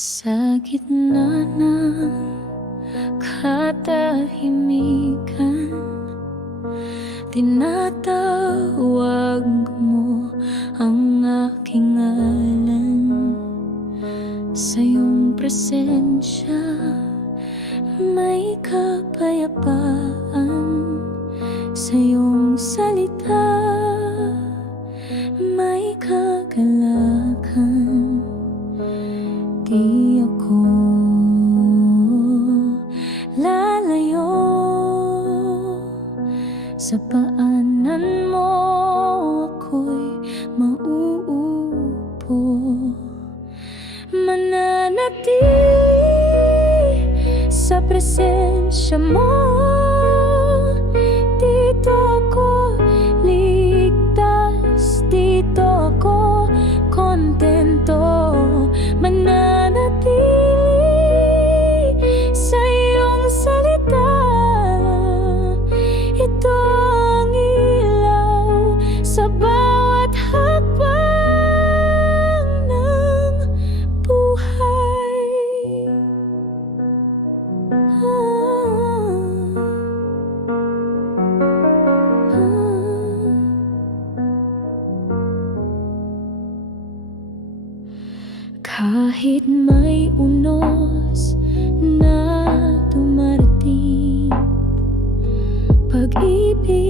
Sa gitna ng katahimikan. Tinatawag mo ang aking ngalan. Sa iyong presensya may kapayapaan. Sa iyong salita may kagalakan Sa paanan mo ako'y mauupo. Mananatili sa presensya mo. Dito ako ligtas Dito ako kontento. Mananatili may unos na dumarating. Pag-ibig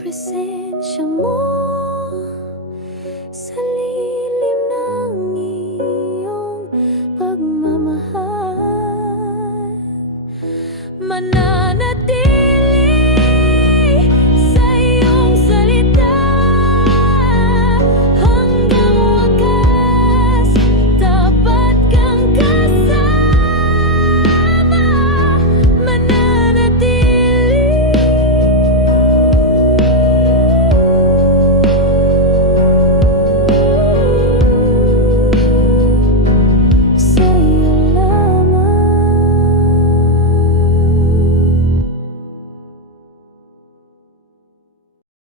presensya mo